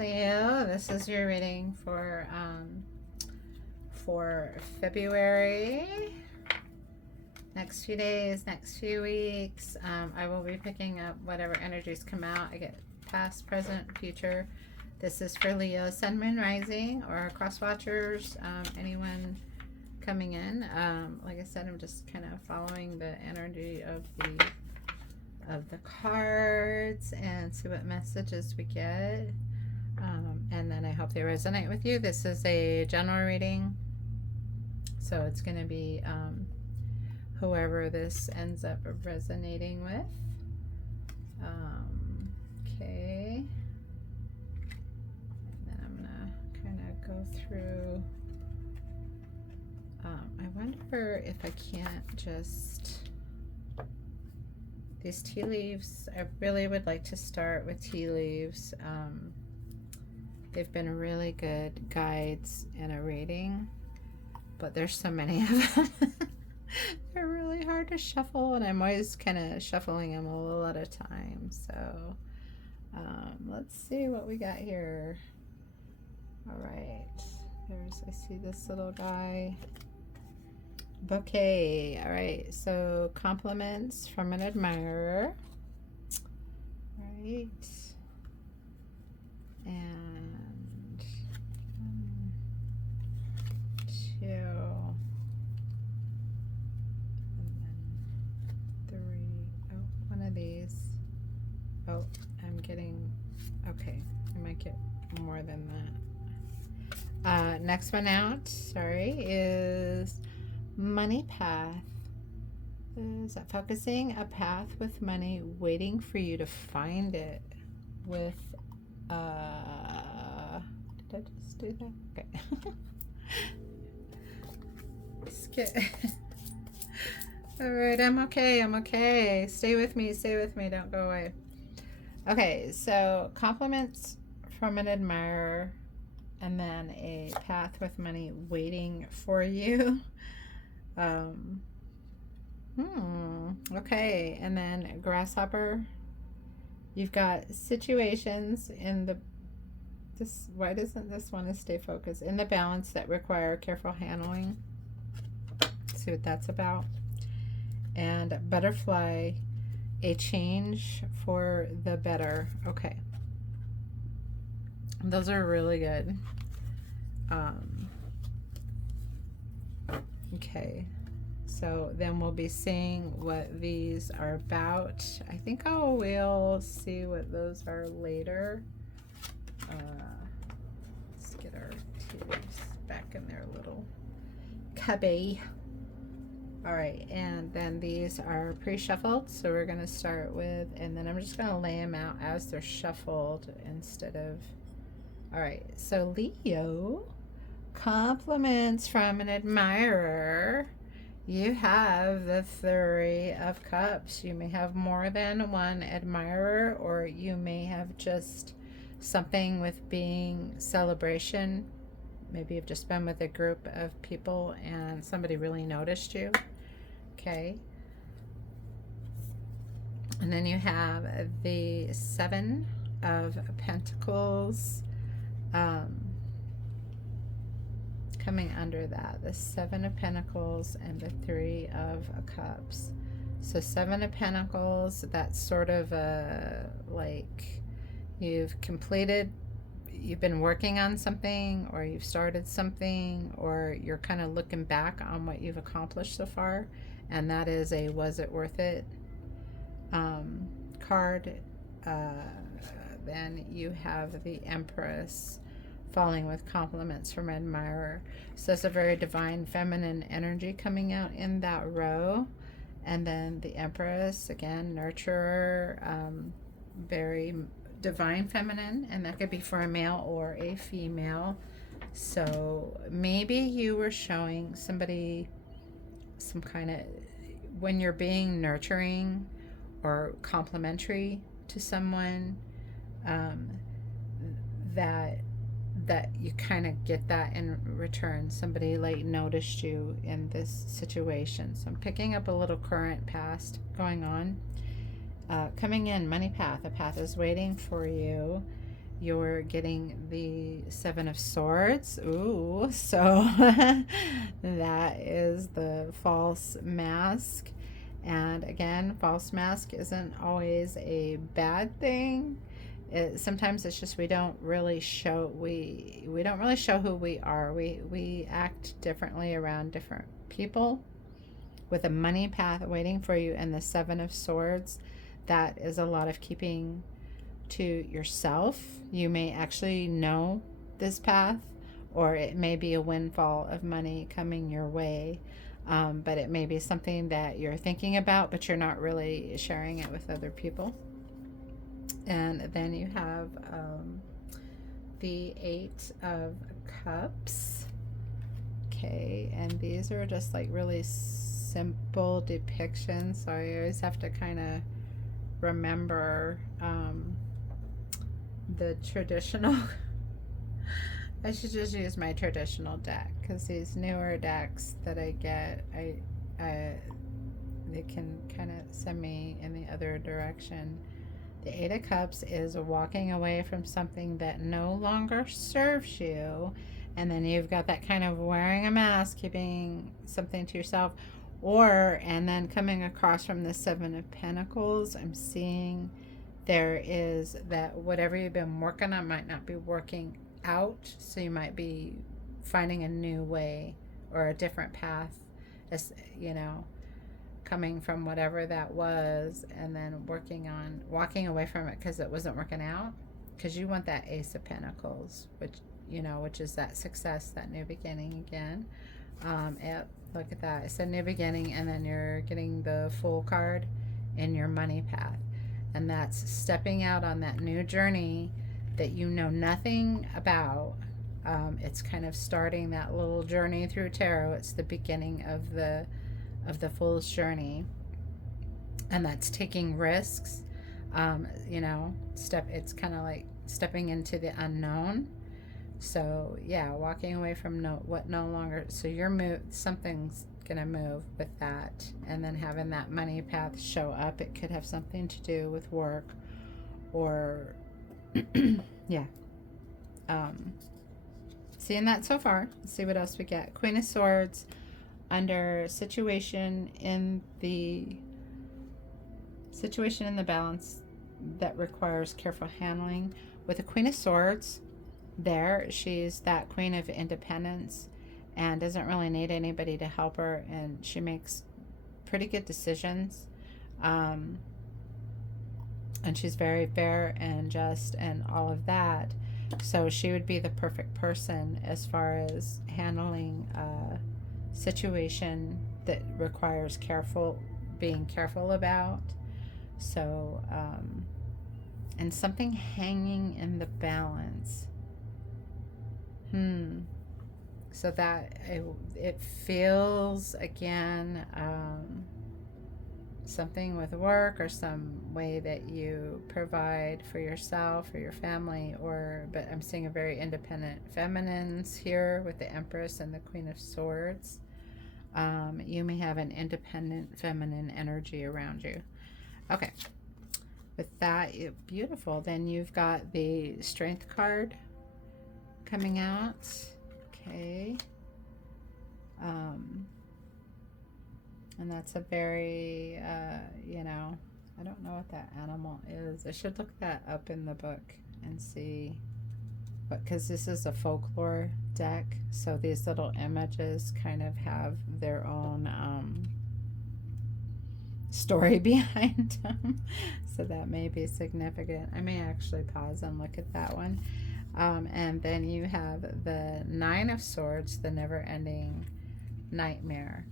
Leo. This is your reading for February. Next few days, next few weeks. I will be picking up whatever energies come out. I get past, present, future. This is for Leo, Sun, Moon, Rising, or cross watchers. Anyone coming in. Like I said, I'm just kind of following the energy of the cards and see what messages we get. And then I hope they resonate with you. This is a general reading, so it's going to be whoever this ends up resonating with. Okay. And then I'm going to kind of go through. I wonder if I can't just... These tea leaves, I really would like to start with tea leaves. They've been really good guides in a reading, but there's so many of them. They're really hard to shuffle, and I'm always kind of shuffling them a little at a time. So let's see what we got here. All right, I see this little guy. Bouquet. All right, so compliments from an admirer. Right. And 1, 2, and then 3. Oh, one of these. Oh, I'm getting, okay, I might get more than that. Next one out, sorry, is money path. Is that focusing? A path with money waiting for you to find it with did I just do that? Okay. Skip. All right, I'm okay. Stay with me, don't go away. Okay, so compliments from an admirer, and then a path with money waiting for you. Okay, and then grasshopper. You've got situations in the why doesn't this want to stay focused? In the balance that require careful handling. See what that's about. And butterfly, a change for the better. Okay. Those are really good. Okay. So then we'll be seeing what these are about. I think we'll see what those are later. Let's get our tears back in their little cubby. All right, and then these are pre-shuffled, so we're going to start with, and then I'm just going to lay them out as they're shuffled instead of... All right, so Leo, compliments from an admirer. You have the 3 of Cups. You may have more than one admirer, or you may have just something with being celebration. Maybe you've just been with a group of people and somebody really noticed you. Okay. And then you have the 7 of Pentacles. Coming under that, the 7 of Pentacles and the 3 of Cups. So 7 of Pentacles, that's sort of like you've been working on something, or you've started something, or you're kind of looking back on what you've accomplished so far, and that is a was it worth it card. Then you have the Empress, falling with compliments from admirer. So it's a very divine feminine energy coming out in that row. And then the Empress, again, nurturer, very divine feminine, and that could be for a male or a female. So maybe you were showing somebody some kind of, when you're being nurturing or complimentary to someone, that you kind of get that in return. Somebody like noticed you in this situation. So I'm picking up a little current past going on. Coming in, money path. A path is waiting for you. you're getting the Seven of Swords. Ooh, so that is the false mask. And again, false mask isn't always a bad thing. Sometimes it's just we don't really show who we are. We act differently around different people. With a money path waiting for you and the Seven of Swords, that is a lot of keeping to yourself. You may actually know this path, or it may be a windfall of money coming your way. But it may be something that you're thinking about, but you're not really sharing it with other people. And then you have the Eight of Cups. Okay, and these are just like really simple depictions, so I always have to kind of remember the traditional. I should just use my traditional deck, because these newer decks that I get, they can kind of send me in the other direction. The Eight of Cups is walking away from something that no longer serves you, and then you've got that kind of wearing a mask, keeping something to yourself, and then coming across from the Seven of Pentacles, I'm seeing there is that whatever you've been working on might not be working out, so you might be finding a new way or a different path, as coming from whatever that was, and then walking away from it because it wasn't working out, because you want that Ace of Pentacles, which is that success, that new beginning again. Look at that, it's a new beginning, and then you're getting the Fool card in your money path, and that's stepping out on that new journey that you know nothing about. It's kind of starting that little journey through tarot. It's the beginning of the Fool's journey, and that's taking risks. It's kind of like stepping into the unknown. So yeah, walking away from what no longer. So something's gonna move with that, and then having that money path show up. It could have something to do with work, or yeah. Seeing that so far. Let's see what else we get. Queen of Swords under situation in the balance that requires careful handling. With the Queen of Swords there, she's that queen of independence and doesn't really need anybody to help her, and she makes pretty good decisions, and she's very fair and just and all of that. So she would be the perfect person as far as handling a situation that requires being careful about. So and something hanging in the balance. So that it feels again something with work, or some way that you provide for yourself or your family, but I'm seeing a very independent feminines here with the Empress and the Queen of Swords. You may have an independent feminine energy around you. Okay, with that, beautiful. Then you've got the Strength card coming out. Okay. And that's a very, I don't know what that animal is. I should look that up in the book and see, because this is a folklore deck, so these little images kind of have their own story behind them. So that may be significant. I may actually pause and look at that one. And then you have the Nine of Swords, the never-ending nightmare.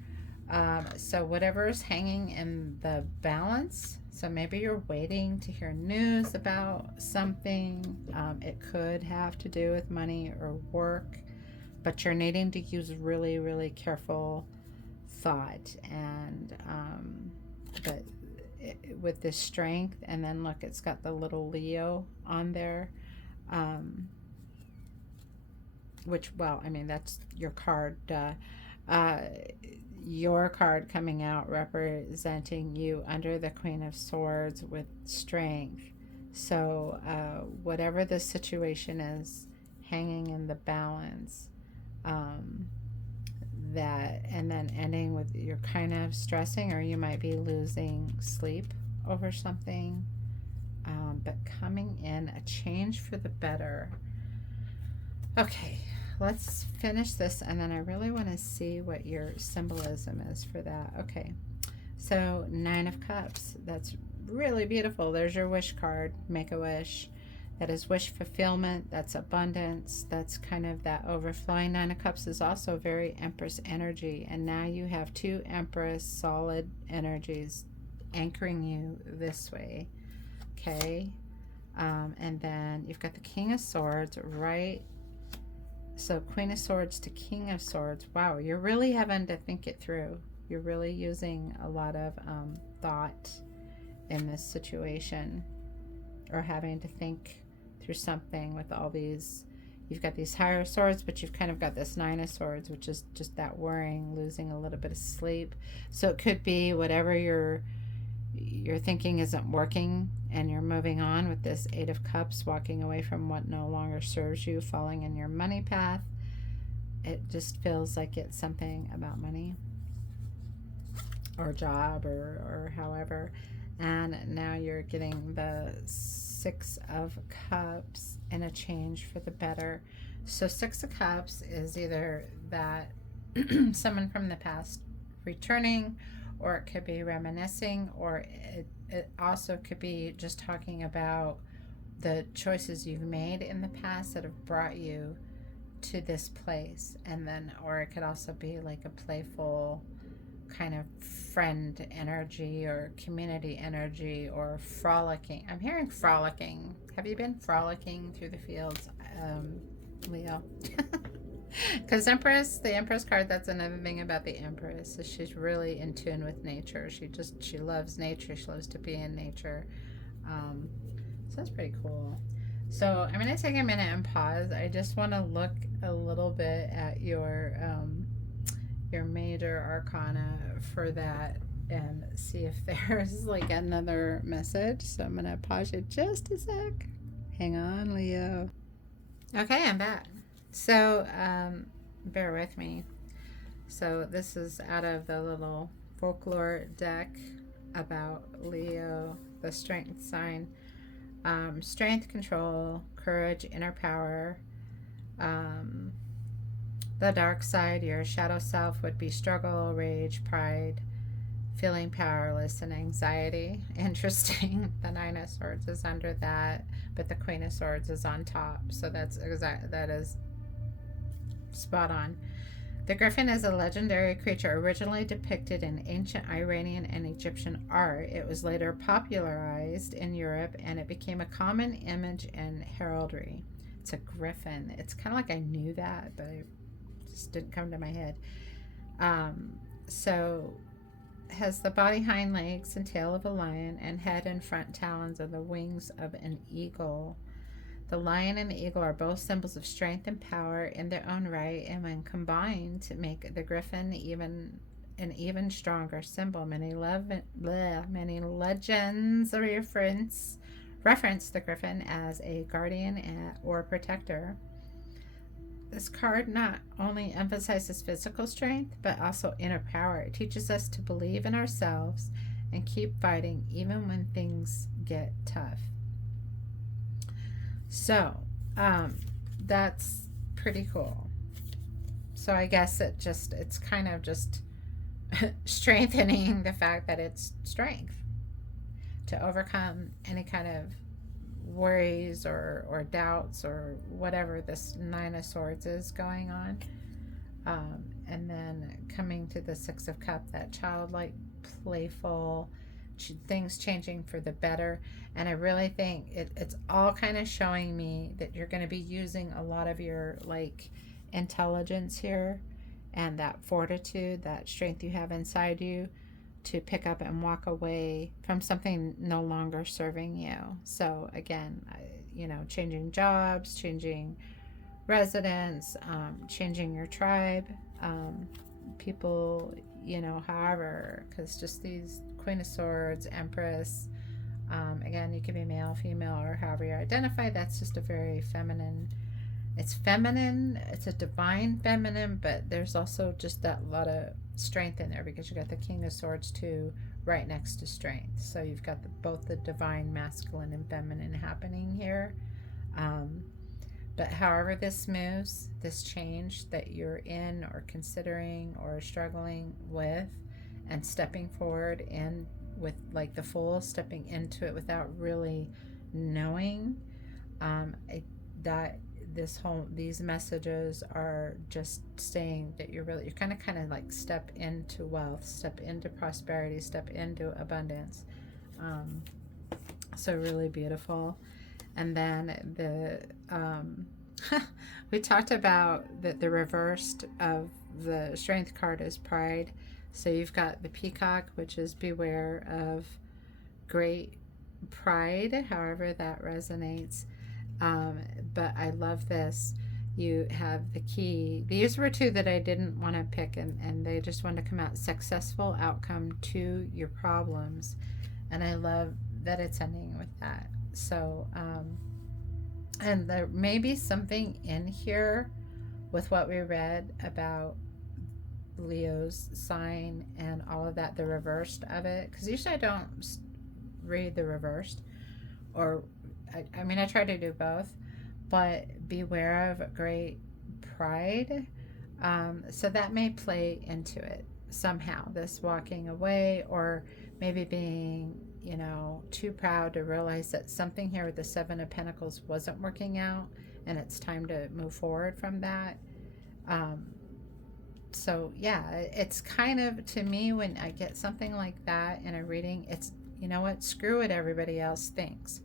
So whatever's hanging in the balance, so maybe you're waiting to hear news about something. It could have to do with money or work, but you're needing to use really, really careful thought. And with this strength, and then look, it's got the little Leo on there. Which, well, I mean, that's your card. Your card coming out representing you under the Queen of Swords with strength. So whatever the situation is, hanging in the balance, um, that, and then ending with you're kind of stressing, or you might be losing sleep over something, but coming in a change for the better. Okay, let's finish this, and then I really want to see what your symbolism is for that. Okay, so Nine of Cups, that's really beautiful. There's your wish card. Make a wish. That is wish fulfillment. That's abundance. That's kind of that overflowing. Nine of Cups is also very Empress energy. And now you have two Empress solid energies anchoring you this way. Okay. And then you've got the King of Swords, right? So Queen of Swords to King of Swords. Wow, you're really having to think it through. You're really using a lot of thought in this situation, or having to think through something with all these. You've got these higher swords, but you've kind of got this Nine of Swords, which is just that worrying, losing a little bit of sleep. So it could be whatever you're thinking isn't working, and you're moving on with this Eight of Cups, walking away from what no longer serves you, falling in your money path. It just feels like it's something about money or job, or however. And now you're getting the Six of Cups and a change for the better. So Six of Cups is either that someone from the past returning, or it could be reminiscing, or it also could be just talking about the choices you've made in the past that have brought you to this place. And then, or it could also be like a playful kind of friend energy, or community energy, or frolicking. I'm hearing frolicking. Have you been frolicking through the fields, Leo? Because the Empress card, that's another thing about the Empress, is she's really in tune with nature. She loves nature. She loves to be in nature. So that's pretty cool. So I'm going to take a minute and pause. I just want to look a little bit at your major arcana for that, and see if there's like another message. So I'm going to pause it just a sec. Hang on, Leo. Okay, I'm back. So, bear with me. So this is out of the little folklore deck about Leo, the strength sign. Strength, control, courage, inner power. The dark side, your shadow self, would be struggle, rage, pride, feeling powerless, and anxiety. Interesting. The Nine of Swords is under that, but the Queen of Swords is on top. So that is spot on. The griffin is a legendary creature originally depicted in ancient Iranian and Egyptian art. It was later popularized in Europe, and it became a common image in heraldry. It's a griffin. It's kind of like I knew that, but it just didn't come to my head. So has the body, hind legs, and tail of a lion, and head and front talons of the wings of an eagle. The lion and the eagle are both symbols of strength and power in their own right, and when combined to make the griffin an even stronger symbol. Many legends reference the griffin as a guardian or protector. This card not only emphasizes physical strength, but also inner power. It teaches us to believe in ourselves and keep fighting even when things get tough. So, that's pretty cool. So I guess it's kind of just strengthening the fact that it's strength to overcome any kind of worries or doubts, or whatever this Nine of Swords is going on. And then coming to the Six of Cups, that childlike, playful, things changing for the better. And I really think it's all kind of showing me that you're going to be using a lot of your like intelligence here, and that fortitude, that strength you have inside you, to pick up and walk away from something no longer serving you. So again, changing jobs, changing residence, changing your tribe, people, however, because just these Queen of Swords, Empress, Again, you can be male, female, or however you identify. That's just a very feminine. It's feminine. It's a divine feminine, but there's also just that lot of strength in there because you got the King of Swords too, right next to strength. So you've got both the divine masculine and feminine happening here. Um, but however this moves, this change that you're in or considering or struggling with, and stepping forward in with like the Fool, stepping into it without really knowing, that these messages are just saying that you're kind of like step into wealth, step into prosperity, step into abundance. um, so really beautiful. And then we talked about the reversed of the strength card is pride. So you've got the peacock, which is beware of great pride, however that resonates. But I love this. You have the key. These were two that I didn't want to pick, and they just want to come out successful outcome to your problems. And I love that it's ending with that. So, and there may be something in here with what we read about Leo's sign and all of that, the reversed of it. Because usually I don't read the reversed, or I mean, I try to do both, but beware of great pride. So that may play into it somehow, this walking away, or maybe being, too proud to realize that something here with the Seven of Pentacles wasn't working out and it's time to move forward from that. Um, so yeah, it's kind of, to me, when I get something like that in a reading, it's, you know what, screw what everybody else thinks.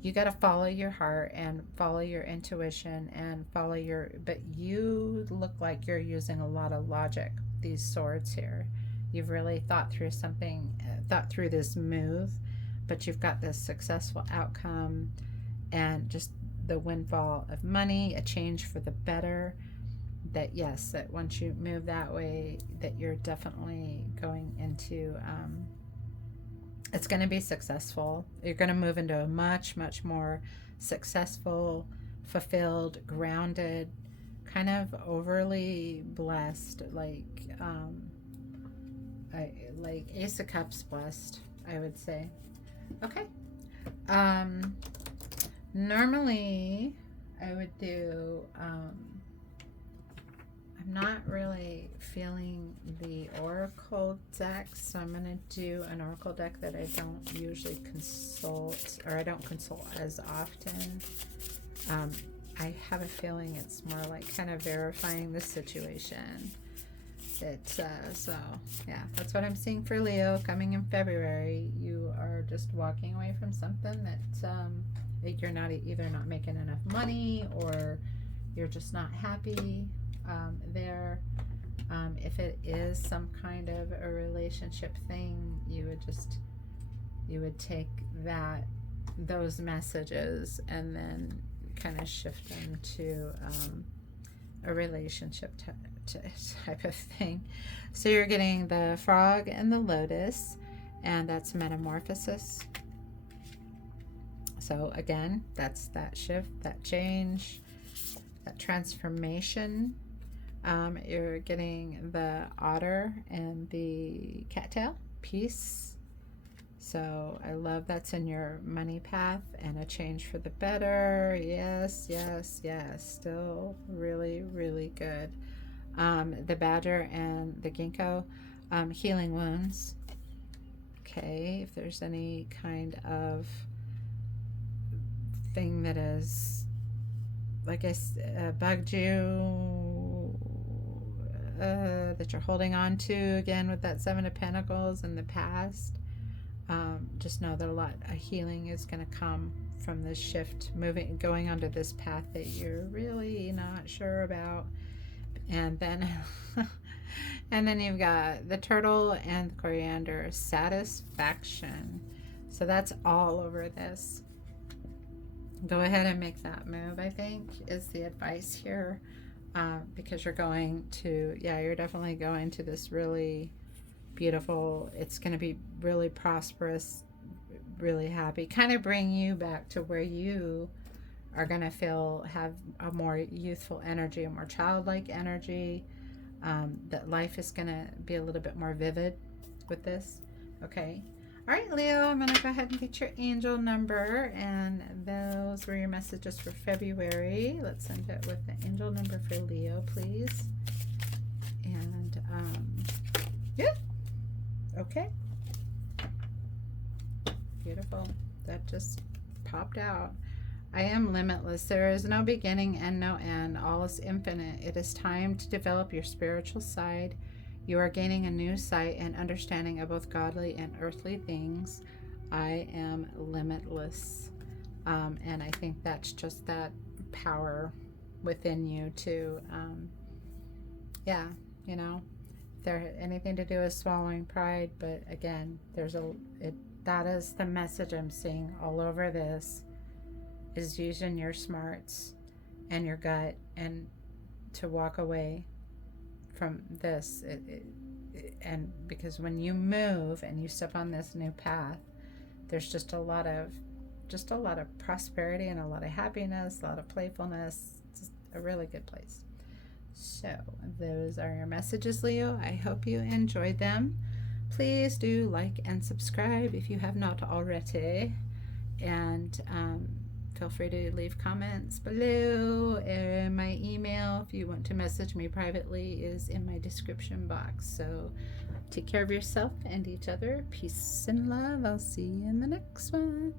You got to follow your heart and follow your intuition and but you look like you're using a lot of logic, these swords here. You've really thought through something, thought through this move, but you've got this successful outcome and just the windfall of money, a change for the better. That yes, that once you move that way, that you're definitely going into, it's going to be successful. You're going to move into a much, much more successful, fulfilled, grounded, kind of overly blessed, like Ace of Cups blessed, I would say. Okay. Normally I would do, I'm not really feeling the oracle deck, so I'm going to do an oracle deck that I don't usually consult, or I don't consult as often. I have a feeling it's more like kind of verifying the situation. So yeah, that's what I'm seeing for Leo coming in February. You are just walking away from something that you're not either not making enough money, or you're just not happy there. If it is some kind of a relationship thing, you would take those messages and then kind of shift them to a relationship type of thing. So you're getting the frog and the lotus, and that's metamorphosis. So again, that's that shift, that change, that transformation. You're getting the otter and the cattail, peace. So I love that's in your money path, and a change for the better. Yes, yes, yes. Still really, really good. The badger and the ginkgo, healing wounds. Okay, if there's any kind of thing that is, like I bugged you, that you're holding on to, again with that Seven of Pentacles in the past, just know that a lot of healing is going to come from this shift, going onto this path that you're really not sure about. And then and then you've got the turtle and the coriander, satisfaction. So that's all over this. Go ahead and make that move, I think, is the advice here, because you're definitely going to this really beautiful, it's going to be really prosperous, really happy, kind of bring you back to where you are going to have a more youthful energy, a more childlike energy. That life is going to be a little bit more vivid with this. Okay. All right, Leo, I'm going to go ahead and get your angel number, and those were your messages for February. Let's send it with the angel number for Leo, please. And yeah, okay, beautiful. That just popped out. I am limitless. There is no beginning and no end. All is infinite. It is time to develop your spiritual side. You are gaining a new sight and understanding of both godly and earthly things. I am limitless. And I think that's just that power within you to, yeah, you know, if there anything to do with swallowing pride. But again, that is the message I'm seeing all over this, is using your smarts and your gut and to walk away from this. And because when you move and you step on this new path, there's just a lot of prosperity and a lot of happiness, a lot of playfulness. It's a really good place. So those are your messages, Leo. I hope you enjoyed them. Please do like and subscribe if you have not already, and feel free to leave comments below. My email, if you want to message me privately, is in my description box. So take care of yourself and each other. Peace and love. I'll see you in the next one.